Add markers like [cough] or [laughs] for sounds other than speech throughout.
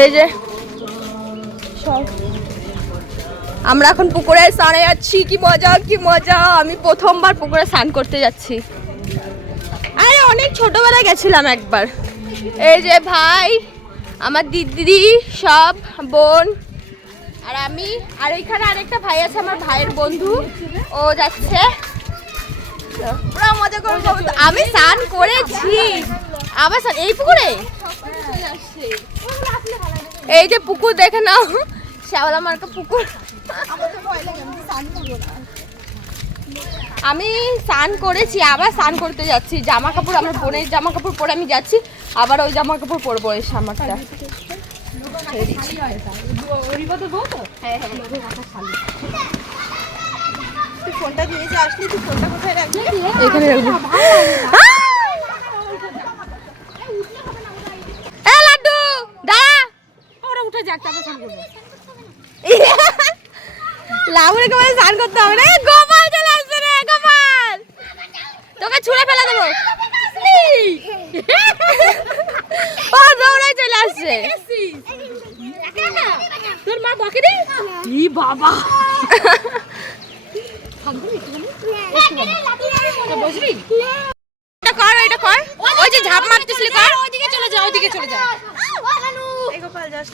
এই যে সব আমরা এখন পুকুরে স্নানে যাচ্ছি। কি মজা কি মজা। আমি প্রথমবার পুকুরে স্নান করতে যাচ্ছি। আরে অনেক ছোটবেলায় গেছিলাম একবার। এই যে ভাই আমার দিদি সব বোন আর আমি। আর এখানে আরেকটা ভাই আছে আমার ভাইয়ের বন্ধু। ও যাচ্ছে। মজা করব আমি স্নান করেছি। আবার স্নান এই পুকুরে? এই যে পুকুর দেখে নাও। শ্যাওলা মার্কা পুকুর। আমি স্নান করেছি আবার স্নান করতে যাচ্ছি। জামা কাপড় আমার বোনের জামা কাপড় পরে আমি যাচ্ছি। আবার ওই জামা কাপড় পরবো ছেড়ে দিচ্ছি। হ্যাঁ, হ্যাঁ। তুই ফোনটা নিয়ে যে আসলি তুই ফোনটা কোথায় এখানে রাখব। কেমন স্নান করতে হবে রে? গোপাল চলে আসছে রে গোপাল। তোকে ছুঁড়ে ফেলে দেবো। ও দৌড়াই চলে আসছে। তোর মা বকে বাবা বসবি এটা কর এটা কর ওই যে ঝাঁপ মারতেছিলি কর ওইদিকে চলে যা ওইদিকে চলে যা। এই গোপাল যাস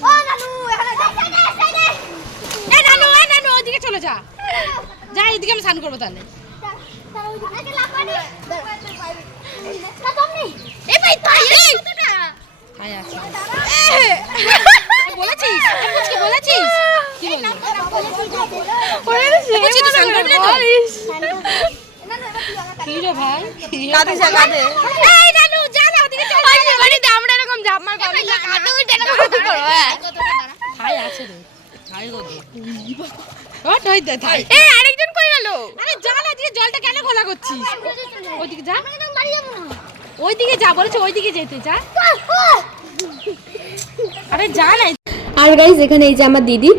এই নানু এই নানু চলে যা। যা এইদিকে আমি স্নান করব তাহলে। এ ভাই তাই হাই আছে। বলেছিস? কি তুই না ভাই? কাঁদে যা কাঁদে। এই নানু যা না ওদিকে চল বাড়িতে আমরা এরকম যে আমার করব হ্যাঁ। আছে রে ভাই গো হট হই দে ভাই এ আরেকজন কই গেল? আরে না দিয়ে জলটা কেন খোলা করছিস? ওইদিকে যা। ওইদিকে যা বলেছে ওইদিকে যেতে যা। আরে যা না আর গাইজ এখানে এই যে আমার দিদি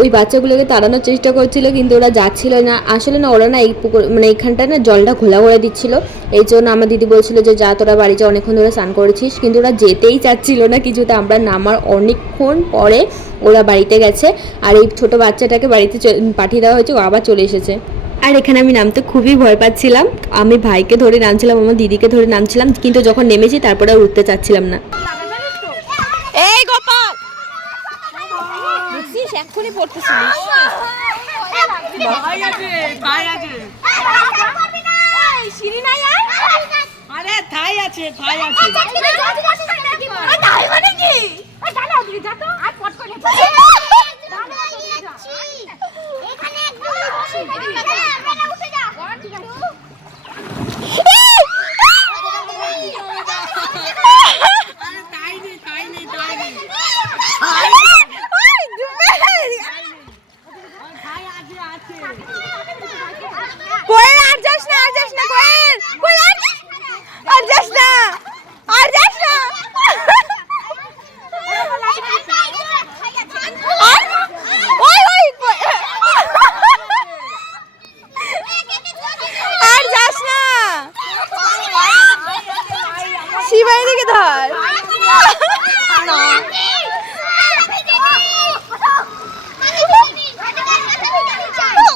ওই বাচ্চাগুলোকে তাড়ানোর চেষ্টা করছিল কিন্তু ওরা যাচ্ছিল না। আসলে না ওরা না এই পুকুর মানে এইখানটা না জলটা ঘোলা করে দিচ্ছিল। এই জন্য আমার দিদি বলছিল যে যা তোরা বাড়ি যা অনেকক্ষণ ধরে স্নান করেছিস। কিন্তু ওরা যেতেই চাচ্ছিল না কিছুতে। আমরা নামার অনেকক্ষণ পরে ওরা বাড়িতে গেছে আর এই ছোট বাচ্চাটাকে বাড়িতে চ- পাঠিয়ে দেওয়া হয়েছে ও আবার চলে এসেছে। আর এখানে আমি নামতে খুবই ভয় পাচ্ছিলাম। আমি ভাইকে ধরে নামছিলাম আমার দিদিকে ধরে নামছিলাম কিন্তু যখন নেমেছি তারপরে আর উঠতে চাচ্ছিলাম না। এই গোপাল! দেখছিস এক্ষুনি পড়তেছিলিস আর আরে থাই আছে থাই আছে। মানে কি? তাই Thank you.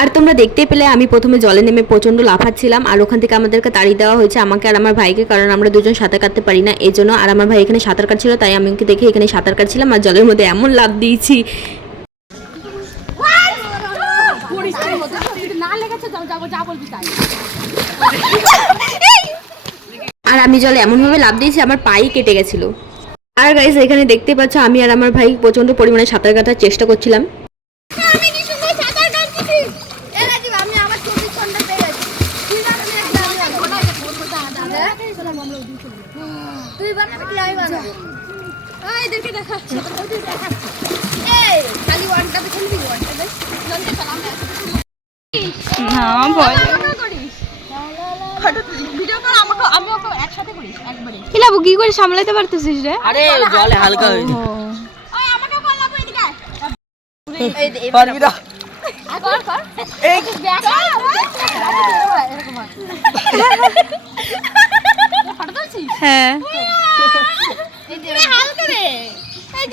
আর তোমরা দেখতে পেলে আমি প্রথমে জলে নেমে প্রচণ্ড লাফাচ্ছিলাম, আর ওখান থেকে আমাদেরকে তাড়িয়ে দেওয়া হয়েছে আমাকে আর আমার ভাইকে, কারণ আমরা দুজন সাঁতার কাটতে পারি না এই জন্য আর আমার ভাই এখানে সাঁতার কাটছিল, তাই আমি ওকে দেখে এখানে সাঁতার কাটছিলাম, আর জলের মধ্যে এমন লাভ দিয়েছি। আর আমি জলে এমনভাবে লাভ দিয়েছি, আমার পাই কেটে গেছিল। আর গাইজ এখানে দেখতে পাচ্ছ আমি আর আমার ভাই প্রচণ্ড পরিমাণে সাঁতার কাটার চেষ্টা করছিলাম না ভয় ভিডিও কর আমাকে আমি করিস একবারে কি লাভ কি করে সামলাতে পারতেছিস রে আরে জলে হালকা হয়ে ওই আমাকে কল লাগবে এদিকে আয়। পারবি না কর কর এই ব্যাগ এরকম হয় ফটো হ্যাঁ এই যে হালকা রে এই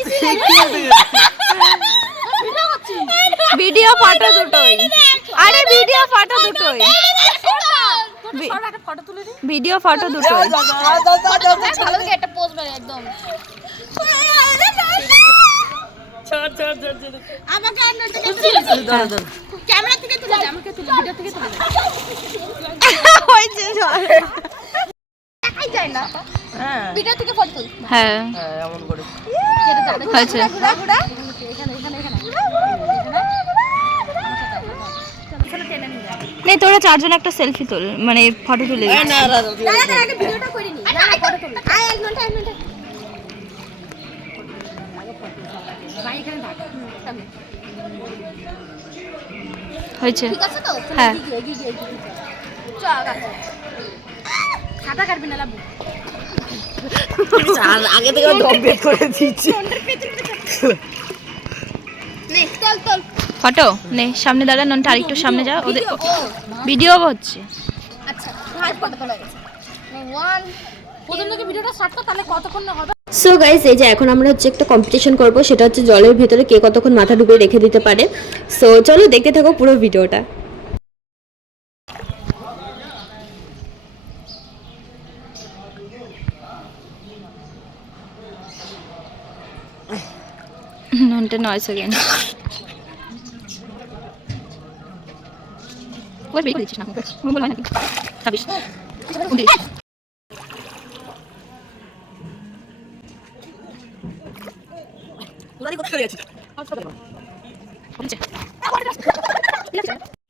ভিডিও ফটো দুটোই আরে ভিডিও ফটো দুটোই ফটো তুলে দিই? ভিডিও ফটো দুটো ভালো করে একটা পোজ মেরে একদম আমাকে ক্যামেরা থেকে তুলে আমাকে তুলে ভিডিও থেকে তুলে হয়েছে দেখাই যায় না। ভিডিও থেকে ফটো হ্যাঁ। হ্যাঁ, এমন করে। হয়েছে ঘুরা ঘুরা এখানে এখানে এখানে নে তোরা চারজন একটা সেলফি তোল মানে ফটো তুলে না না না, ভিডিওটা করে নি। না ফটো তুল আয় এক মিনিট এক সামনে হয়েছে। হ্যাঁ। সাঁতার কাটবি না আর আগে থেকে ডব বের করে দিচ্ছি। নে চল চল ফটো? নে সামনে দাঁড়া ননটা আরেকটু সামনে যা ওদের ভিডিও হচ্ছে। আচ্ছা ভাই ফটো তোলা প্রথম থেকে ভিডিওটা স্টার্ট কর তাহলে কতক্ষণ হবে? সো গাইজ এই যে এখন আমরা হচ্ছে একটা কম্পিটিশন করব সেটা হচ্ছে জলের ভেতরে কে কতক্ষণ মাথা ডুবে রেখে দিতে পারে। সো চলো দেখতে থাকো পুরো ভিডিওটা। ননটা নয় সেকেন্ড [laughs] ওই বের করে দিচ্ছিস না বল হয় নাকি ছাব্বিশ। উনত্রিশ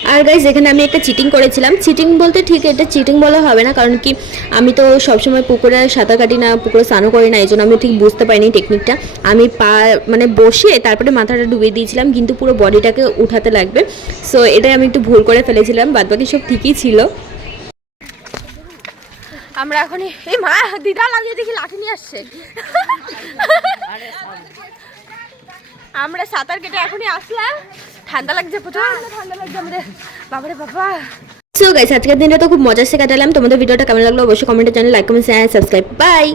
আর গাইজ এখানে আমি একটা চিটিং করেছিলাম। চিটিং বলতে ঠিক এটা চিটিং বলা হবে না, কারণ কি আমি তো সবসময় পুকুরে সাঁতার কাটি না, পুকুরে স্নানও করি না এই জন্য আমি ঠিক বুঝতে পারিনি টেকনিকটা আমি পা মানে বসে তারপরে মাথাটা ডুবিয়ে দিয়েছিলাম, কিন্তু পুরো বডিটাকে উঠাতে লাগবে। সো এটাই আমি একটু ভুল করে ফেলেছিলাম, বাদবাকি সব ঠিকই ছিল। আমরা এখন এই মা, দিদা লাগিয়ে দেখি, লাঠি নিয়ে আসছে। আমরা সাঁতার কেটে এখনই আসলাম। ঠান্ডা লাগছে প্রচুর। ঠান্ডা লাগছে আমাদের। বাবারে বাবা। সো গাইস আজকের দিনটা তো খুব মজার সে কাটালাম তোমাদের ভিডিওটা কেমন লাগল অবশ্যই কমেন্টে জানিয়ে like comment share subscribe bye